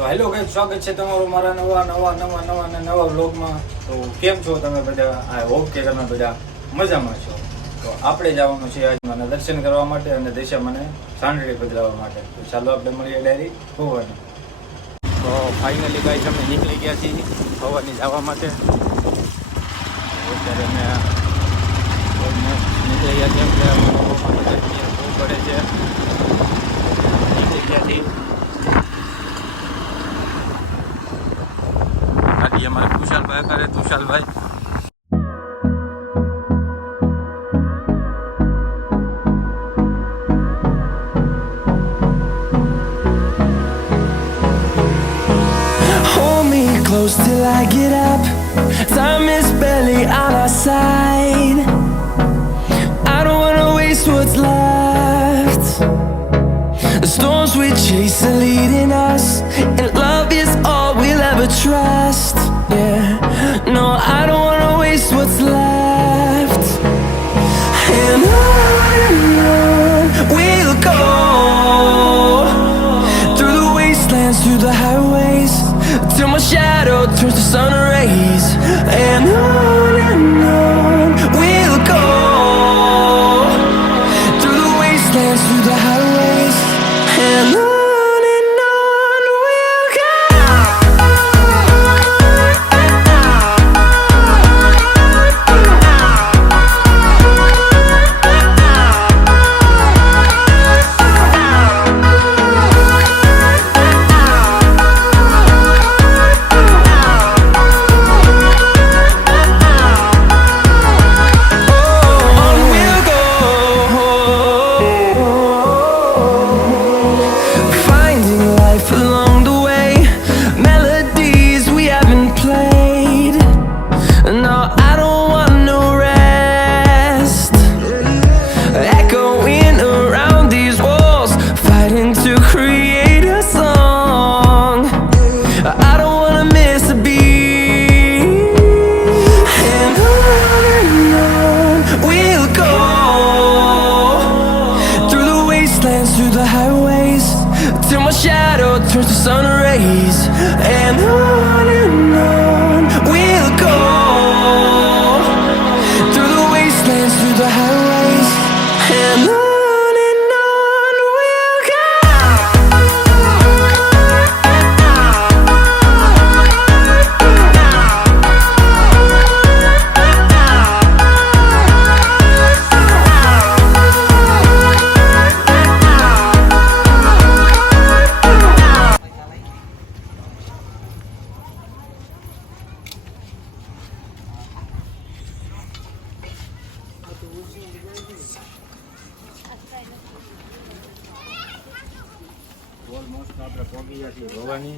તો hello guys, સ્વાગત છે તમારું મારા નવા વ્લોગમાં. તો કેમ છો તમે બધા? આઈ હોપ કે તમે બધા મજામાં છો. તો આપણે જવાનું છે આજ મને દર્શન કરવા માટે અને દિશા મને સાંડળી બદલાવવા માટે. તો ચાલો આપણે મળીએ ડાયરી ભવાની. તો ફાઇનલી ગાઈસ અમે નીકળી ગયા છીએ ભવાની જવા માટે. અત્યારે અમે નીકળી ગયા છીએ બહુ પડે છે. નીકળી ગયા છીએ. ગાડી અમારે તુષારભાઈ કરે. Tusharbhai close till I get up. Time is barely on our side. I don't wanna waste what's left. The storms we chase are leading us, and love is all we'll ever trust. Yeah, no, I don't wanna waste what's left. And on we'll go, through the wastelands, through the highways, till my shadow turns to sun rays. And on we'll go, through the wastelands, through the highways, and on we'll go. Through the highways, till my shadow turns to sun rays. And on we'll go, through the wastelands, through the highways, and on we'll go. Almost આપણે પહોંચી ગયા છીએ ભવાની.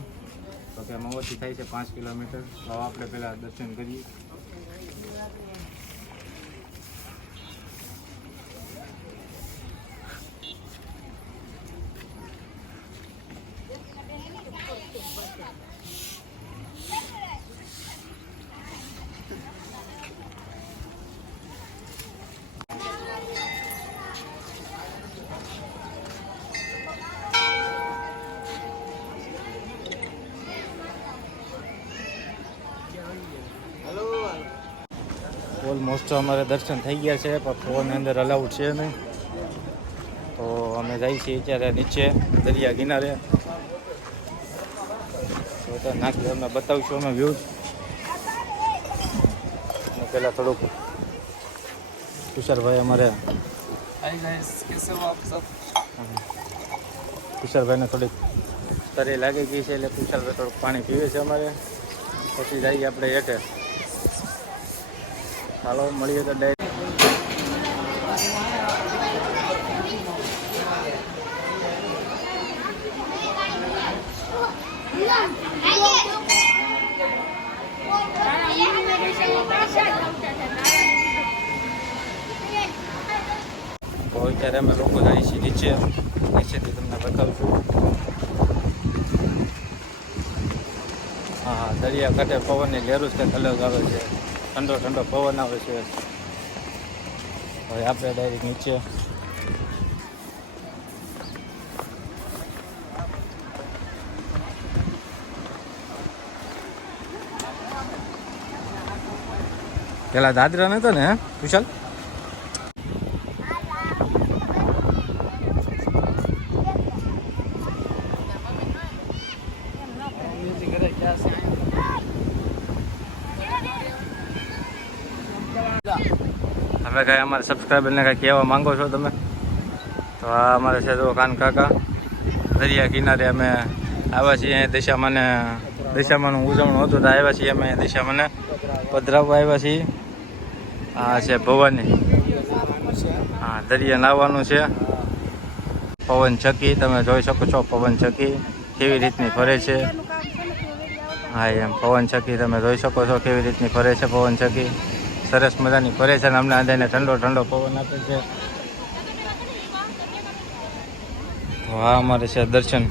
તો કે મહુવાથી થાય છે 5 kilometre. તો આપણે પહેલાં દર્શન કરીએ. ઓલમોસ્ટ અમારે દર્શન થઈ ગયા છે, પણ ફોનની અંદર અલાઉડ છે નહીં. તો અમે જઈએ છીએ અત્યારે નીચે દરિયા કિનારે. તો ત્યાં નાખી અમે બતાવીશું અમે વ્યૂઝ. અને પહેલાં થોડુંક તુષારભાઈ અમારે તુષારભાઈને થોડીક તરી લાગી ગઈ છે, એટલે તુષારભાઈ થોડુંક પાણી પીવે છે અમારે. પછી જઈએ આપણે હેઠે. ચાલો મળીએ તો ડાયરેક્ટ. તો અત્યારે અમે લોકો જઈએ છીએ નીચેથી તમને બતાવું છું. હા, દરિયા કાંઠે પવનની લહેરું જ કંઈક અલગ આવે છે. ઠંડો ઠંડો પવન આવે છે. હવે આપણે ડાયરેક્ટ નીચે પેલા દાદરા નતો ને હે કુશાલ? હવે કાંઈ અમારા સબસ્ક્રાઈબરને કાંઈ કહેવા માંગો છો તમે? તો આ અમારે છે તો કાન કાકા દરિયા કિનારે અમે આવ્યા છીએ. અહીંયા દિશામાનું ઉજવણું હતું તો આવ્યા છીએ અમે દિશામાને પધરાવવા આવ્યા છીએ. આ છે ભવાની, હા દરિયા નાહવાનું છે. પવન ચક્કી તમે જોઈ શકો છો, પવન ચક્કી કેવી રીતની ફરે છે. હા એમ પવન ચક્કી તમે જોઈ શકો છો કેવી રીતની ફરે છે. પવન ચક્કી સરસ મજાની ફરે છે અને અમને આને ઠંડો ઠંડો પવન આપે છે. તો આ અમારે છે દર્શન,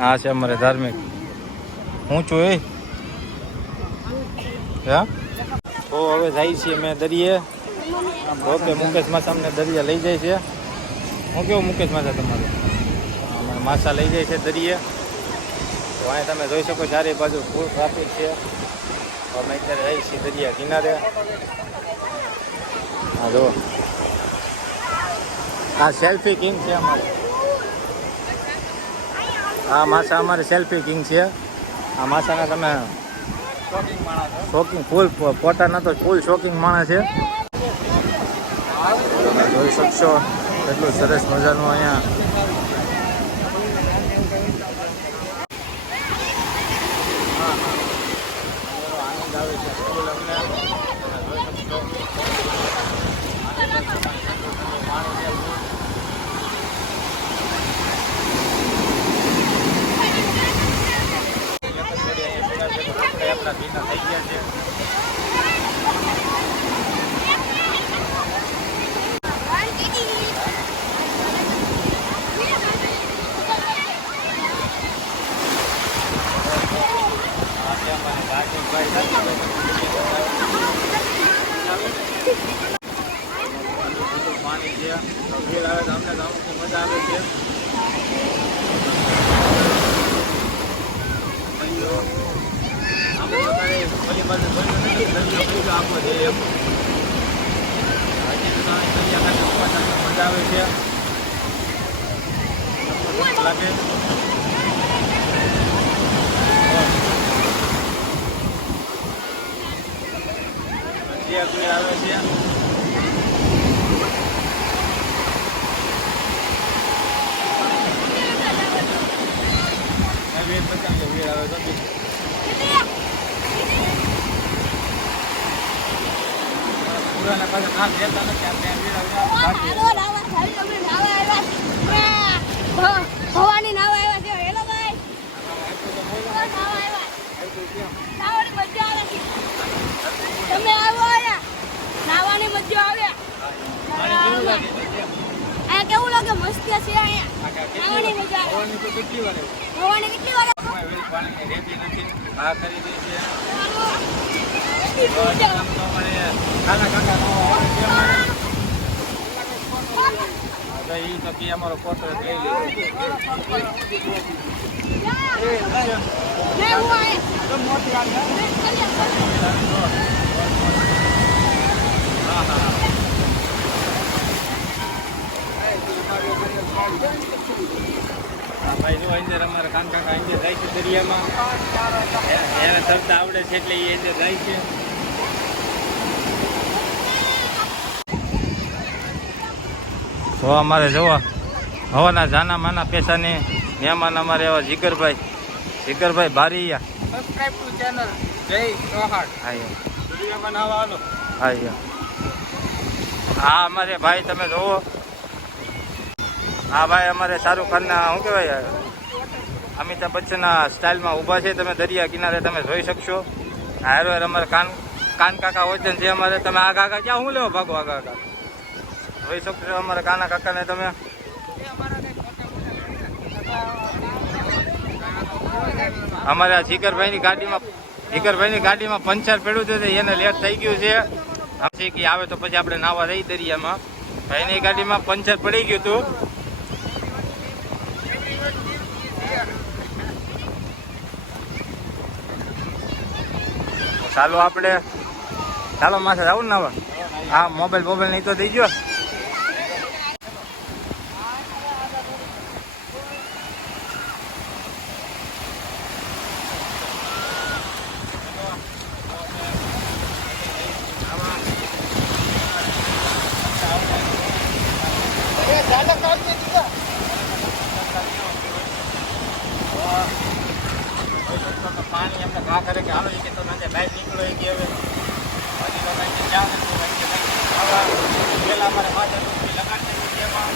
આ છે અમારે ધાર્મિક ઊંચું એ હા. તો હવે જાય છીએ મેં દરિયે. ઓકે મુકેશ માસા અમને દરિયા લઈ જાય છે. હું કેવું મુકેશ માસા તમારું? અમારે માસા લઈ જાય છે દરિયે. તો અહીંયા તમે જોઈ શકો ચારે બાજુ ફૂલ ટ્રાફિક છે. અમે અત્યારે જઈએ છીએ દરિયા કિનારે. હા જો આ સેલ્ફી કિંગ છે અમારે. આ માસા અમારે સેલ્ફી કિંગ છે. આ માસાના તમે શોકિંગ ફૂલ પોતાના તો ફૂલ શોકિંગ માણસ છે. તમે જોઈ શકશો એટલું સરસ મજાનું અહીંયા આનંદ આવે છે ફૂલ અમને. આપણા ભીના થઈ ગયા છે. પાણી છે ભીડ આવે તો અમને મજા આવે છે. આપો છે એમ મજા આવે છે લાગે. આવે છે ભીડ આવે તો પૂરાના પાસે નામ લેતા નથી. ભવાની નાવા આવ્યા છે. હેલો ભાઈ, નાવા આવ્યા. નાવાની મજા આવે છે. તમે આવો આયા નાવાની મજા આવે. આ કેવું લાગે? મસ્ત છે અહીંયા. નાવાની મજા આવે. ભવાની કેટલી વાર પાણી રેતી નથી આ કરી દે છે. તો કે અમારો ફોટો લઈ ભાઈ જો અંદર અમારા કાન કાકા અંદર જાય છે દરિયામાં. એને તરતા આવડે છે એટલે એ અંદર જાય છે. તો અમારે જોવા હવાના જાના માના પૈસાની મહેમાન અમારે એવા જીગરભાઈ બારીયા. સબસ્ક્રાઇબ ટુ ચેનલ જય રોહાડ. દરિયામાં નાવા આલો. હા અમારે ભાઈ તમે જોવો. હા ભાઈ અમારે શાહરુખ ખાનના શું કહેવાય અમિતાભ બચ્ચનના સ્ટાઇલમાં ઊભા છે. તમે દરિયા કિનારે તમે જોઈ શકશો. હારો અમારે કાન કાકા હોય છે અમારે. તમે આ કાકા ક્યાં હું લેવો ભાગો? આ કાકા જોઈ શકશો અમારે કાના કાકાને તમે. અમારે આ જીગરભાઈની ગાડીમાં પંચર પડ્યું છે. એને લેટ થઈ ગયું છે. પછી કે આવે તો પછી આપણે નાવા રહી દરિયામાં. ભાઈની ગાડીમાં પંચર પડી ગયું હતું. ચાલો આપણે ચાલો માથે આવું ને હવે હા મોબાઈલ નહીં તો દઈ ગયો પાણી એમને ઘા કરે કે હાલો કે તો નાખે બાઈક નીકળો એ કે હવે હજી તો કઈ જાવ નથી પેલા અમારે માથે લગાડતી એમાં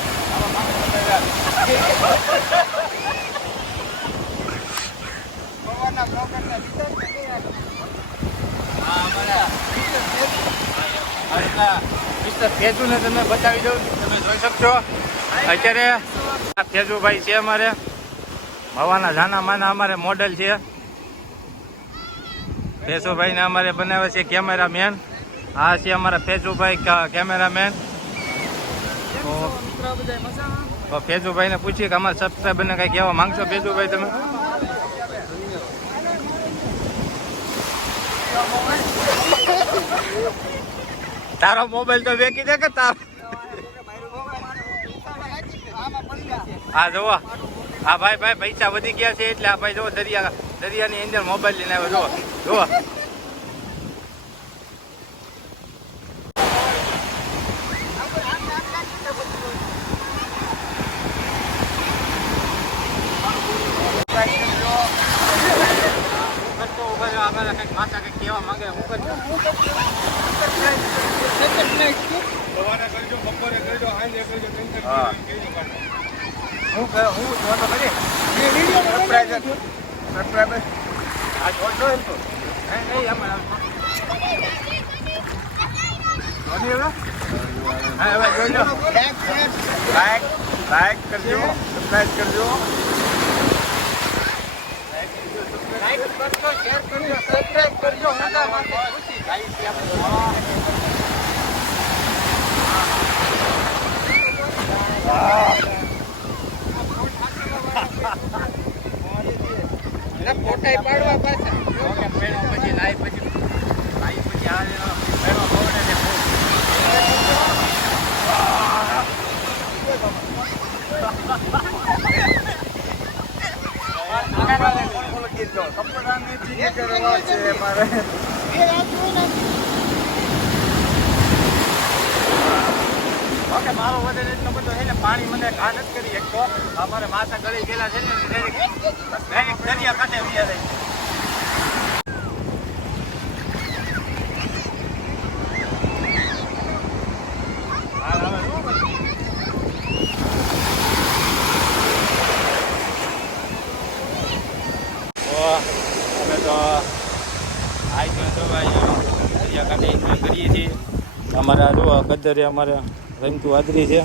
મિસ્ટર ફેજુને તમે બતાવી દઉં તમે જોઈ શકશો અત્યારે આ ફેજુભાઈ છે અમારે ભવાના જાના માના અમારે મોડેલ છે ફેજુભાઈ ને અમારે બનાવે છે કેમેરામેન આ છે અમારા ફેજુભાઈ કેમેરામેન તો ફેજુભાઈ ને પૂછીએ કે અમારા સબસ્ક્રાઈબર ને કઈ કહેવા માંગશો ફેજુભાઈ તમે તારો મોબાઈલ તો વેકી દે કે તારો હા જોવો હા ભાઈ પૈસા વધી ગયા છે એટલે આ ભાઈ જો દરિયાની અંદર મોબાઈલ લઈને આવ્યો જોવો માથા કઈક કેવા માંગે હું કરજો બપોરે કરજો સાંજે કરજો હું તો કરી આ જોડો એમ તો નહીં આમાં હા હવે જોઈ લો લાઈક કરજો સબસ્ક્રાઇબ કરજો લાઈક કરજો શેર કરજો સબસ્ક્રાઇબ કરજો મોટા માટે ખુશી થાય છે આપણે ફોટા પાડવા પાછા પછી લાઈવ પછી આ પેલો બોર્ડે છે ઓકે મારો વજન એટલો બધો છે ને પાણી મને ઘા નથી કરી એક તો અમારે માથા ગળી ગયેલા છે ને ડાયરેક્ટ દરિયા કાંઠે વ્યા જાય અમે તો દરિયા કાંઠે એન્જોય કરીએ છીએ અમારા જો ગદ્દરે અમારે રમતું આદરી છે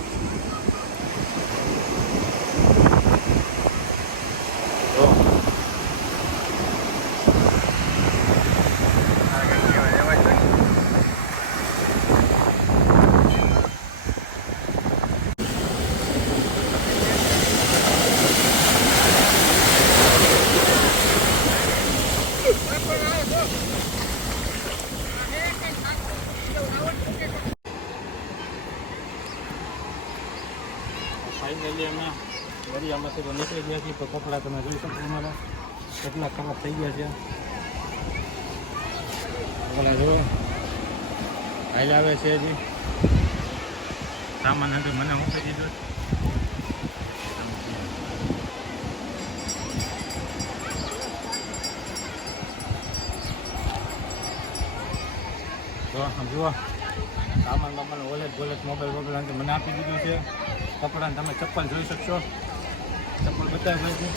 ફાઇનલી અમે દરિયામાંથી તો નીકળી ગયા છીએ તો કપડાં તમે જોઈ શકો અમારા કેટલા ખરાબ થઈ ગયા છે ઓલા જો હાલ આવે છે હજી સામાન હતું મને મૂકી દીધો તો જુઓ સામાન વોલેટ મોબાઈલ મને આપી દીધું છે કપડાને તમે ચપ્પલ જોઈ શકશો ચપ્પલ બતાવી છે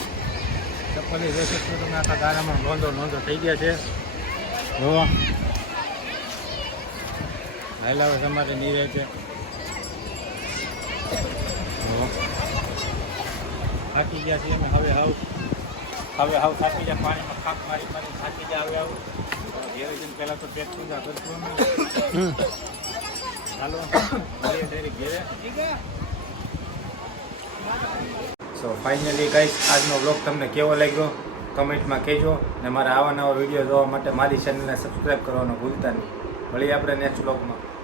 ચપ્પલ જોઈ શકશો તમે આખા ગારામાં નોંધો થઈ ગયા છે જોવા લાવે તમારે નીરે છે થાકી ગયા છીએ અમે હવે થાકી ગયા પાણીમાં ખાક મારી થાકી ગયા હવે આવું ઘેર જઈને પહેલાં તો પેટ પૂજા કરશું ચાલો ડાયરેક્ટ ઘેરે સો ફાઇનલી ગાઈસ આજનો બ્લોગ તમને કેવો લાગ્યો કમેન્ટમાં કહેજો ને મારા આવા નવા વિડીયો જોવા માટે મારી ચેનલને સબસ્ક્રાઈબ કરવાનું ભૂલતા નહીં મળીએ આપણે નેક્સ્ટ બ્લોગમાં.